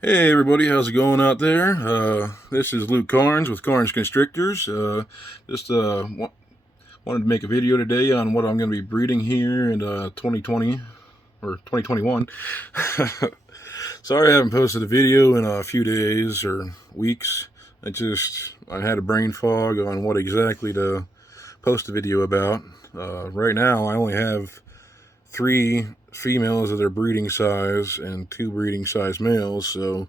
Hey everybody, how's it going out there? This is Luke Carnes with Carnes Constrictors. Wanted to make a video today on what I'm going to be breeding here in 2020 or 2021. Sorry I haven't posted a video in a few days or weeks. I had a brain fog on what exactly to post a video about. Right now I only have three females of their breeding size and two breeding size males, so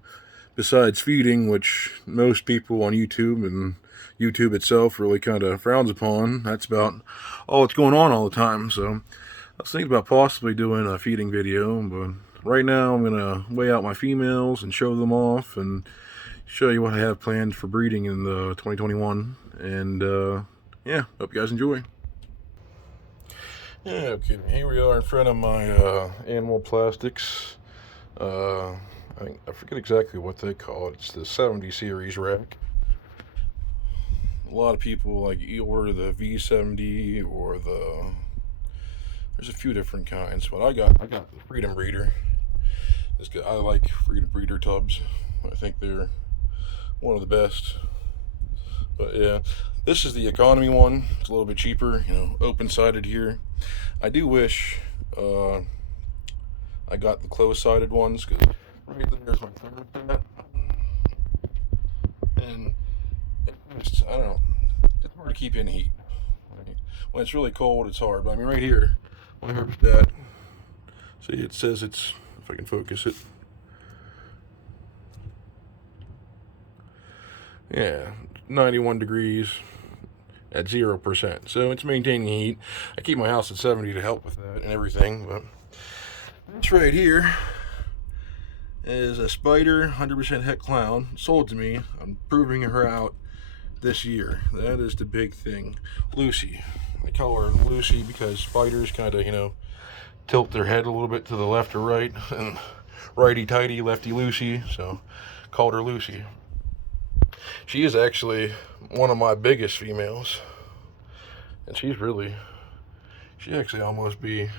besides feeding, which most people on YouTube and YouTube itself really kind of frowns upon, that's about all that's going on all the time. So I was thinking about possibly doing a feeding video, but right now I'm gonna weigh out my females and show them off and show you what I have planned for breeding in the 2021. And yeah, hope you guys enjoy. Yeah, okay. Here we are in front of my animal plastics. I forget exactly what they call it. It's the 70 series rack. A lot of people like order the V70 or there's a few different kinds, but I got the Freedom Breeder. I like Freedom Breeder tubs. I think they're one of the best. But yeah, this is the economy one. It's a little bit cheaper, open sided here. I do wish I got the closed sided ones because right there's my thermostat. And I don't know, it's hard to keep in heat. When it's really cold, it's hard. But I mean, right here, my thermostat, see, it says it's, if I can focus it, yeah, 91 degrees at 0%. So it's maintaining heat. I keep my house at 70 to help with that and everything. But this right here is a Spider 100% Het Clown, sold to me. I'm proving her out this year. That is the big thing. Lucy. I call her Lucy because spiders kind of, tilt their head a little bit to the left or right, and righty tighty, lefty loosey. So called her Lucy. She is actually one of my biggest females, and she actually almost be,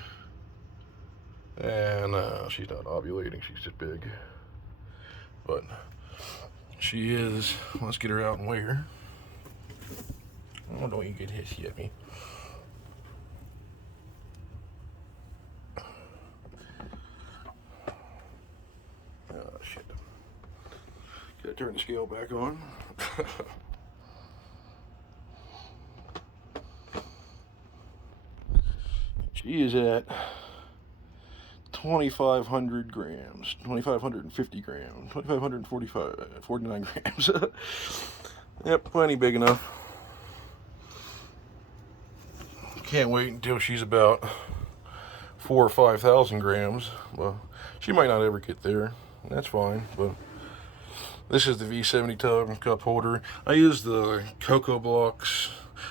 and she's not ovulating, she's just big, but she is. Let's get her out and weigh her. Oh, don't you get hissy at me. Oh shit, gotta turn the scale back on. She is at 2,500 grams, 2,550 grams, 49 grams. Yep, plenty big enough. Can't wait until she's about 4 or 5,000 grams. Well, she might not ever get there. That's fine, but this is the V70 tub cup holder. I use the Cocoa Blocks.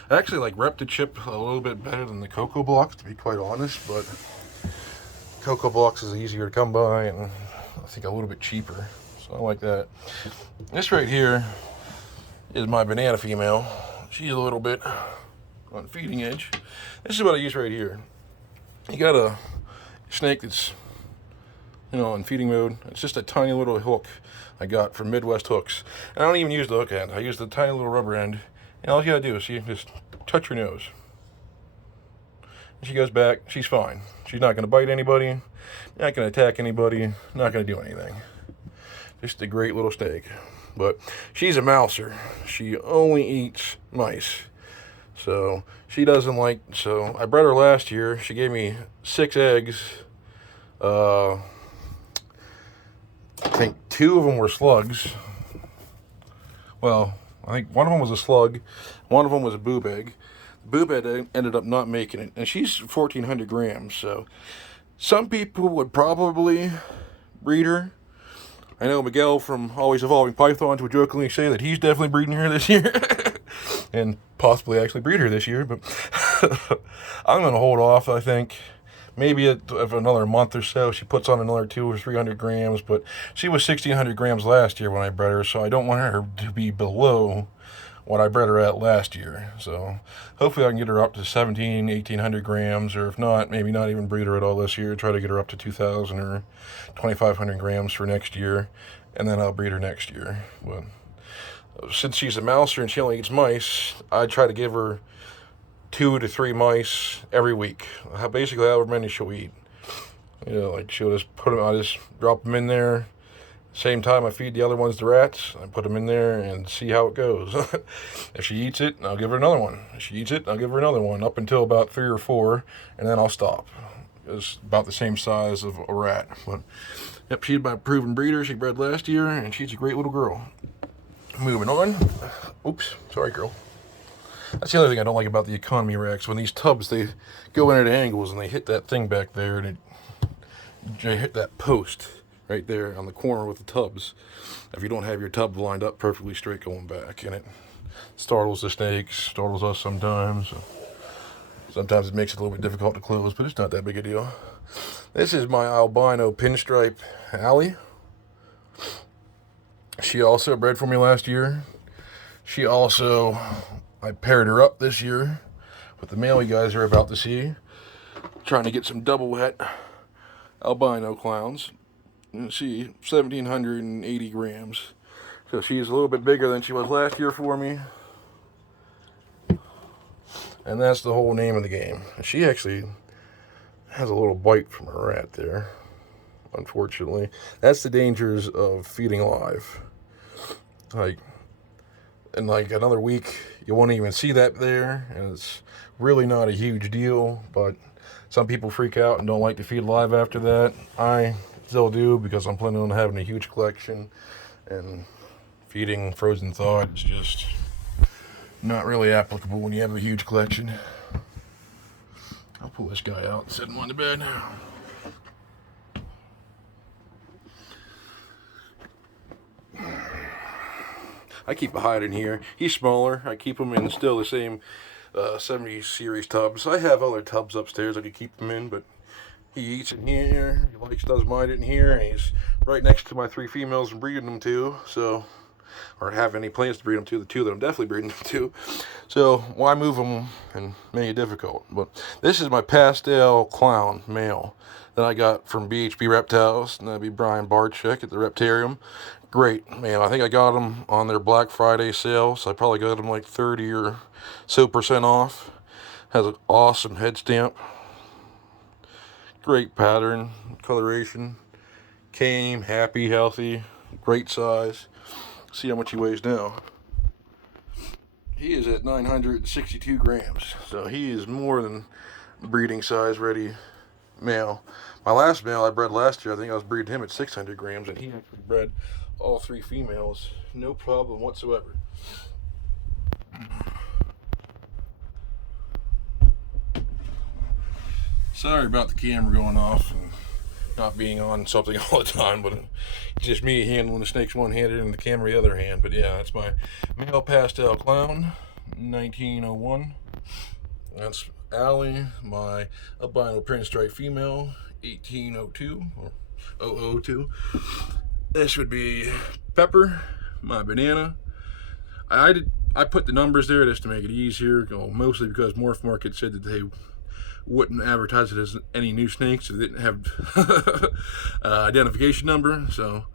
I actually like Reptichip a little bit better than the Cocoa Blocks, to be quite honest, but Cocoa Blocks is easier to come by and I think a little bit cheaper. So I like that. This right here is my banana female. She's a little bit on feeding edge. This is what I use right here. You got a snake that's, in feeding mode. It's just a tiny little hook I got from Midwest Hooks. And I don't even use the hook end. I use the tiny little rubber end. And all you gotta do is just touch her nose. And she goes back. She's fine. She's not gonna bite anybody. Not gonna attack anybody. Not gonna do anything. Just a great little snake. But she's a mouser. She only eats mice. So she doesn't like. So I bred her last year. She gave me 6 eggs. I think 2 of them were slugs. Well, I think one of them was a slug. One of them was a boob egg. The boob egg ended up not making it, and she's 1,400 grams. So some people would probably breed her. I know Miguel from Always Evolving Pythons would jokingly say that he's definitely breeding her this year. And possibly actually breed her this year, but I'm going to hold off, I think. Maybe of another month or so, she puts on another 200 or 300 grams, but she was 1,600 grams last year when I bred her, so I don't want her to be below what I bred her at last year. So hopefully I can get her up to 1,800 grams, or if not, maybe not even breed her at all this year. Try to get her up to 2,000 or 2,500 grams for next year, and then I'll breed her next year. But since she's a mouser and she only eats mice, I try to give her 2 to 3 mice every week. Basically, however many she'll eat. You know, like she'll just put them. I just drop them in there. Same time I feed the other ones the rats, I put them in there and see how it goes. If she eats it, I'll give her another one. If she eats it, I'll give her another one, up until about 3 or 4, and then I'll stop. It's about the same size of a rat. But yep, she's my proven breeder. She bred last year, and she's a great little girl. Moving on. Oops, sorry, girl. That's the other thing I don't like about the economy racks. When these tubs, they go in at angles and they hit that thing back there, and they hit that post right there on the corner with the tubs. If you don't have your tub lined up perfectly straight going back, and it startles the snakes, startles us sometimes. So sometimes it makes it a little bit difficult to close, but it's not that big a deal. This is my albino pinstripe Allie. She also bred for me last year. I paired her up this year with the male you guys are about to see. Trying to get some double het albino clowns. You see, 1,780 grams. So she's a little bit bigger than she was last year for me. And that's the whole name of the game. She actually has a little bite from her rat there, unfortunately. That's the dangers of feeding live. In another week, you won't even see that there, and it's really not a huge deal, but some people freak out and don't like to feed live after that. I still do, because I'm planning on having a huge collection, and feeding frozen thawed is just not really applicable when you have a huge collection. I'll pull this guy out and set him on the bed. I keep a hide in here. He's smaller. I keep him in still the same 70 series tubs. I have other tubs upstairs I could keep them in, but he eats in here. He does mind it in here, and he's right next to my 3 females I'm breeding them to. So, or have any plans to breed them to, the 2 that I'm definitely breeding them to. So why move them and make it difficult? But this is my pastel clown male that I got from BHB Reptiles, and that'd be Brian Barczyk at the Reptarium. Great, man. I think I got them on their Black Friday sale, so I probably got them like 30 or so % off. Has an awesome head stamp. Great pattern, coloration. Came, happy, healthy, great size. See how much he weighs now. He is at 962 grams, so he is more than breeding size ready male. My last male I bred last year, I think I was breeding him at 600 grams, and he actually bred all 3 females, no problem whatsoever. Sorry about the camera going off and not being on something all the time, but it's just me handling the snakes one-handed and the camera the other hand. But yeah, that's my male pastel clown, 1901. That's Allie, my albino pinstripe female, 1802 or 002. This would be Pepper, my banana. I put the numbers there just to make it easier, mostly because Morph Market said that they wouldn't advertise it as any new snakes if they didn't have identification number. So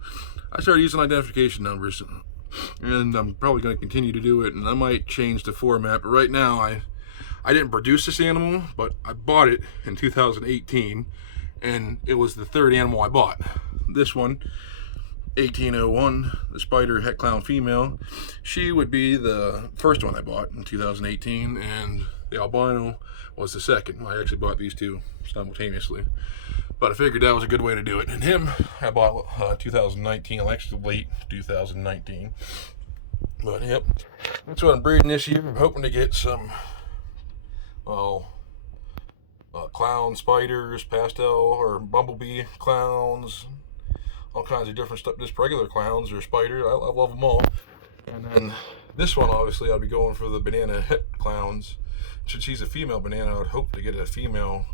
I started using identification numbers, and I'm probably going to continue to do it, and I might change the format. But right now, I didn't produce this animal, but I bought it in 2018, and it was the 3rd animal I bought. This one, 1801, the spider het clown female. She would be the first one I bought in 2018, and the albino was the second. I actually bought these 2 simultaneously, but I figured that was a good way to do it. And him, I bought 2019, actually late 2019. But yep, that's what I'm breeding this year. I'm hoping to get some clown spiders, pastel or bumblebee clowns, all kinds of different stuff, just regular clowns or spiders. I love them all. And then this one, obviously, I'll be going for the banana het clowns. Since she's a female banana, I would hope to get a female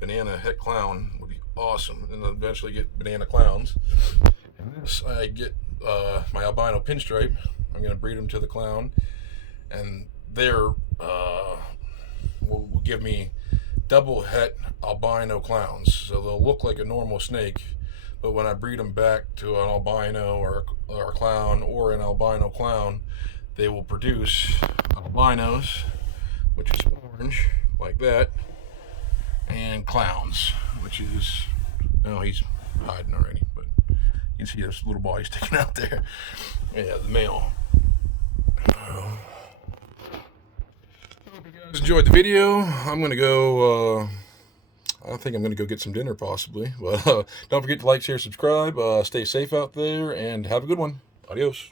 banana het clown. Would be awesome. And then eventually get banana clowns. And this, I get my albino pinstripe. I'm going to breed him to the clown. and they're will give me double het albino clowns. So they'll look like a normal snake, but when I breed them back to an albino or a clown or an albino clown, they will produce albinos, which is orange, like that, and clowns, which is, oh, he's hiding already, but you can see this little body sticking out there. Yeah, the male. Hope you guys enjoyed the video. I'm gonna go. I think I'm gonna go get some dinner, possibly. But don't forget to like, share, subscribe. Stay safe out there, and have a good one. Adios.